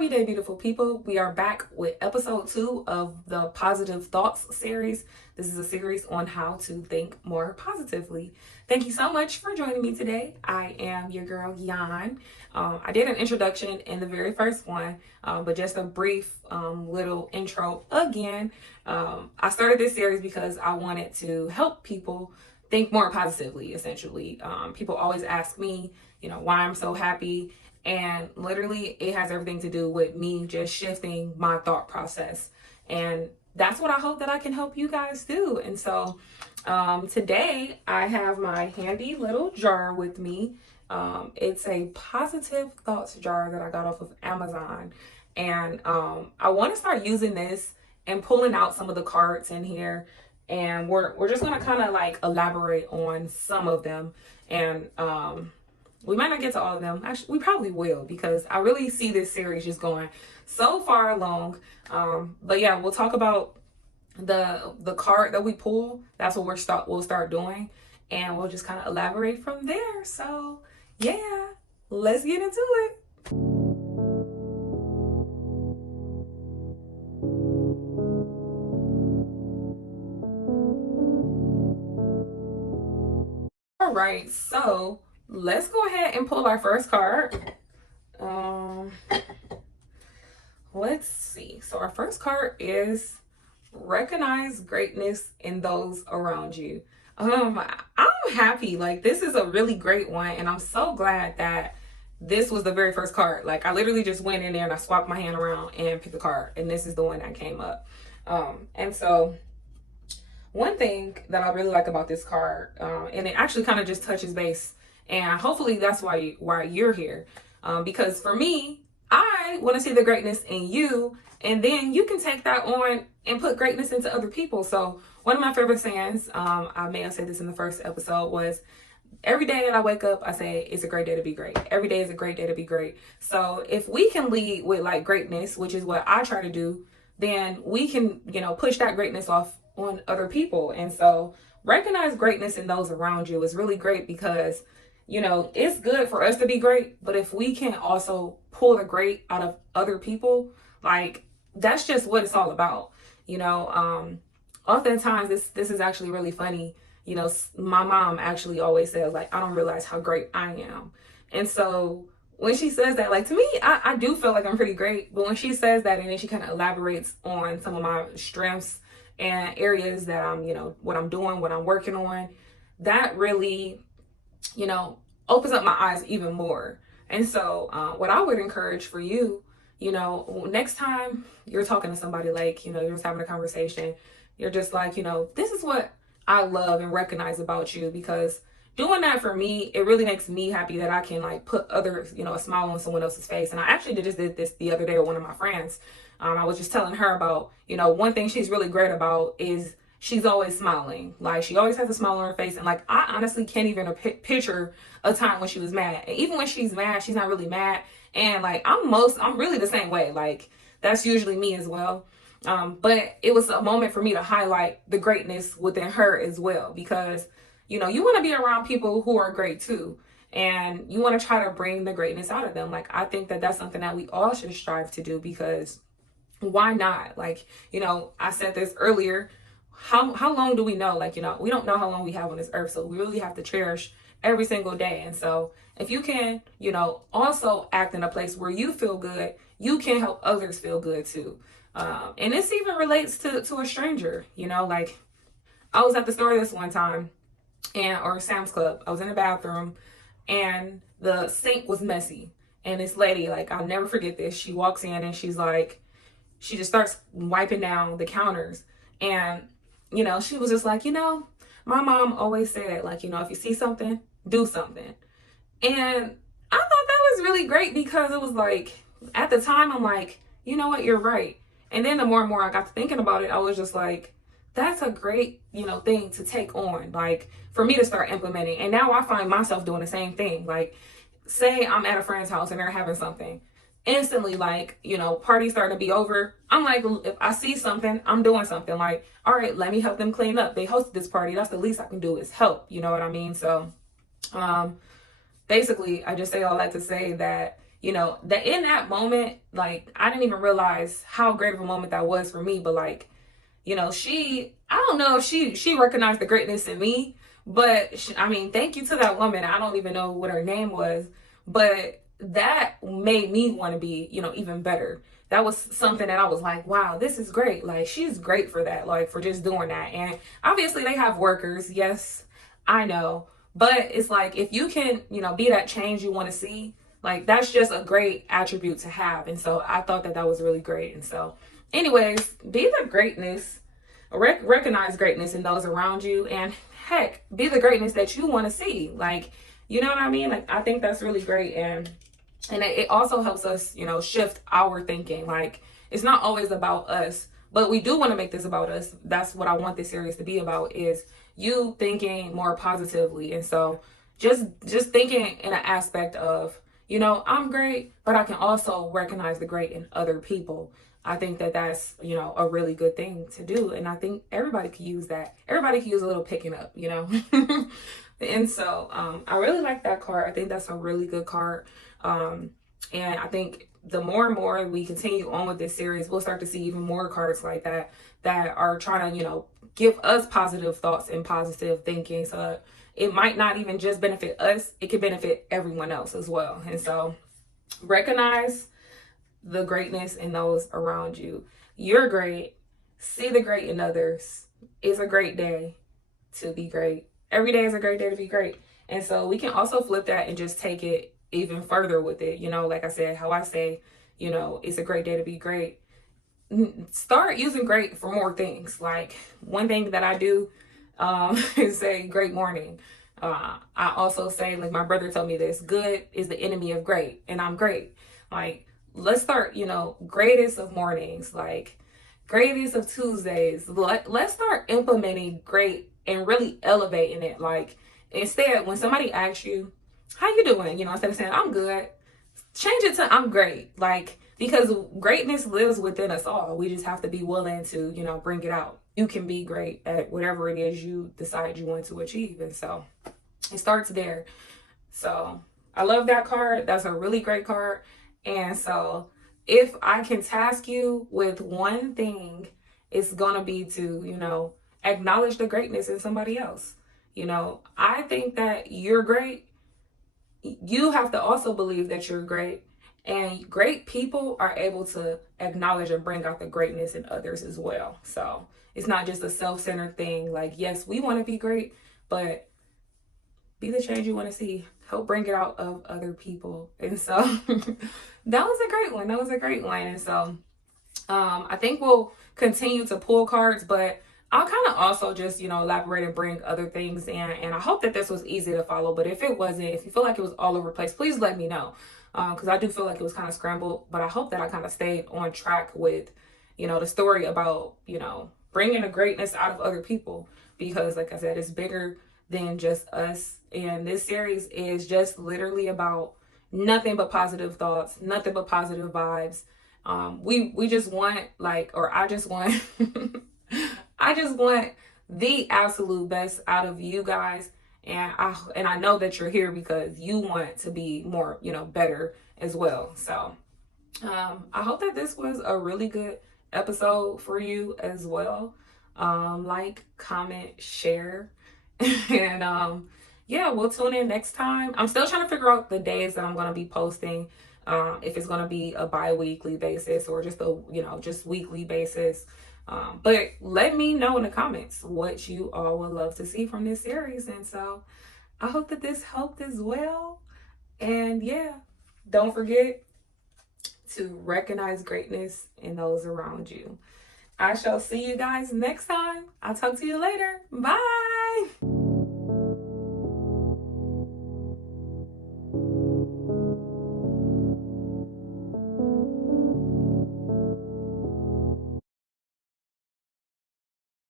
Happy day, beautiful people. We are back with episode 2 of the Positive Thoughts series. This is a series on how to think more positively. Thank you so much for joining me today. I am your girl, Yan. I did an introduction in the very first one, but just a brief little intro again. I started this series because I wanted to help people think more positively, essentially. People always ask me, why I'm so happy. And literally, it has everything to do with me just shifting my thought process. And that's what I hope that I can help you guys do. And so today, I have my handy little jar with me. It's a positive thoughts jar that I got off of Amazon. And I want to start using this and pulling out some of the cards in here. And we're just going to kind of like elaborate on some of them. And we might not get to all of them. Actually, we probably will, because I really see this series just going so far along. But yeah, we'll talk about the card that we pull. That's what we'll start doing, and we'll just kind of elaborate from there. So yeah, let's get into it. All right, so let's go ahead and pull our first card. Let's see. So our first card is recognize greatness in those around you. I'm happy. Like, this is a really great one, and I'm so glad that this was the very first card. Like, I literally just went in there and I swapped my hand around and picked a card, and this is the one that came up. And so one thing that I really like about this card, and it actually kind of just touches base, and hopefully that's why you're here. Because for me, I want to see the greatness in you, and then you can take that on and put greatness into other people. So one of my favorite sayings, I may have said this in the first episode, was every day that I wake up, I say, it's a great day to be great. Every day is a great day to be great. So if we can lead with like greatness, which is what I try to do, then we can, push that greatness off on other people. And so recognize greatness in those around you is really great, because it's good for us to be great, but if we can also pull the great out of other people, like, that's just what it's all about. Oftentimes this is actually really funny. My mom actually always says, like, I don't realize how great I am. And so when she says that, like, to me, I do feel like I'm pretty great. But when she says that, and then she kind of elaborates on some of my strengths and areas that I'm, what I'm doing, what I'm working on, that really, opens up my eyes even more. And so what I would encourage for you, next time you're talking to somebody, like, you're just having a conversation, you're just like, this is what I love and recognize about you, because doing that for me, it really makes me happy that I can like put other, a smile on someone else's face. And I actually did this the other day with one of my friends. I was just telling her about, one thing she's really great about is she's always smiling. Like, she always has a smile on her face. And like, I honestly can't even picture a time when she was mad. And even when she's mad, she's not really mad. And like, I'm really the same way. Like, that's usually me as well. But it was a moment for me to highlight the greatness within her as well, because, you want to be around people who are great too. And you want to try to bring the greatness out of them. Like, I think that that's something that we all should strive to do, because why not? Like, I said this earlier. How long do we know? Like, we don't know how long we have on this earth. So we really have to cherish every single day. And so if you can, also act in a place where you feel good, you can help others feel good too. And this even relates to a stranger, like, I was at the store this one time, or Sam's Club. I was in the bathroom, and the sink was messy. And this lady, like, I'll never forget this. She walks in and she's like, she just starts wiping down the counters. And she was just like, my mom always said, like, if you see something, do something. And I thought that was really great, because it was like, at the time, I'm like, you know what, you're right. And then the more and more I got to thinking about it, I was just like, that's a great, thing to take on, like, for me to start implementing. And now I find myself doing the same thing. Like, say I'm at a friend's house and they're having something. Instantly, like, parties starting to be over, I'm like, if I see something, I'm doing something. Like, all right, let me help them clean up. They hosted this party. That's the least I can do is help. You know what I mean? So basically, I just say all that to say that, you know, that in that moment, like, I didn't even realize how great of a moment that was for me. But like, you know, I don't know if she recognized the greatness in me, but I mean, thank you to that woman. I don't even know what her name was, but that made me want to be, you know, even better. That was something that I was like, wow, this is great. Like, she's great for that, like, for just doing that. And obviously they have workers. Yes, I know. But it's like, if you can, you know, be that change you want to see, like, that's just a great attribute to have. And so I thought that was really great. And so, anyways, be the greatness, recognize greatness in those around you, and heck, be the greatness that you want to see. Like, you know what I mean? Like, I think that's really great. And it also helps us, you know, shift our thinking. Like, it's not always about us, but we do want to make this about us. That's what I want this series to be about, is you thinking more positively. And so just thinking in an aspect of, you know, I'm great, but I can also recognize the great in other people. I think that that's, you know, a really good thing to do. And I think everybody could use that. Everybody could use a little picking up, you know. And so I really like that card. I think that's a really good card. And I think the more and more we continue on with this series, we'll start to see even more cards like that are trying to, you know, give us positive thoughts and positive thinking. So it might not even just benefit us, it could benefit everyone else as well. And so recognize the greatness in those around you. You're great. See the great in others. It's a great day to be great. Every day is a great day to be great. And so we can also flip that and just take it even further with it. You know, like I said, how I say, you know, it's a great day to be great. Start using great for more things. Like, one thing that I do is say great morning. I also say, like, my brother told me this, good is the enemy of great, and I'm great. Like, let's start, you know, greatest of mornings, like greatest of Tuesdays. Let's start implementing great and really elevating it. Like, instead, when somebody asks you, how you doing? You know, instead of saying, I'm good, change it to, I'm great. Like, because greatness lives within us all. We just have to be willing to, you know, bring it out. You can be great at whatever it is you decide you want to achieve. And so it starts there. So I love that card. That's a really great card. And so if I can task you with one thing, it's going to be to, you know, acknowledge the greatness in somebody else. You know, I think that you're great. You have to also believe that you're great. And great people are able to acknowledge and bring out the greatness in others as well. So it's not just a self-centered thing. Like, yes, we want to be great, but be the change you want to see. Help bring it out of other people. And so that was a great one. That was a great one. And so I think we'll continue to pull cards, but I'll kind of also just, you know, elaborate and bring other things in. And I hope that this was easy to follow. But if it wasn't, if you feel like it was all over the place, please let me know. Because I do feel like it was kind of scrambled. But I hope that I kind of stayed on track with, you know, the story about, you know, bringing the greatness out of other people. Because, like I said, it's bigger than just us. And this series is just literally about nothing but positive thoughts, nothing but positive vibes. We just want, like, or I just want I just want the absolute best out of you guys. And I know that you're here because you want to be more, you know, better as well. So I hope that this was a really good episode for you as well. Like, comment, share, and yeah, we'll tune in next time. I'm still trying to figure out the days that I'm going to be posting. If it's going to be a bi-weekly basis or just a, you know, just weekly basis. But let me know in the comments what you all would love to see from this series. And so I hope that this helped as well. And yeah, don't forget to recognize greatness in those around you. I shall see you guys next time. I'll talk to you later. Bye.